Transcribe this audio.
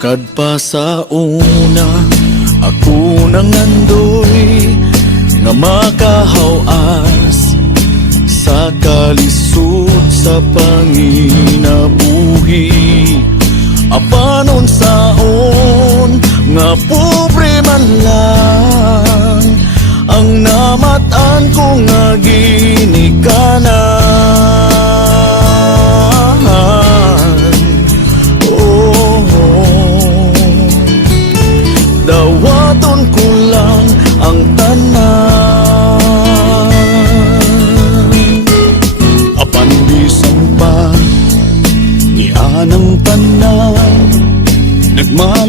Kadpa sa una, ako nangandoy nga makahawas sa kalisod sa panginabuhi. Apanon saon nga pobre man lang ang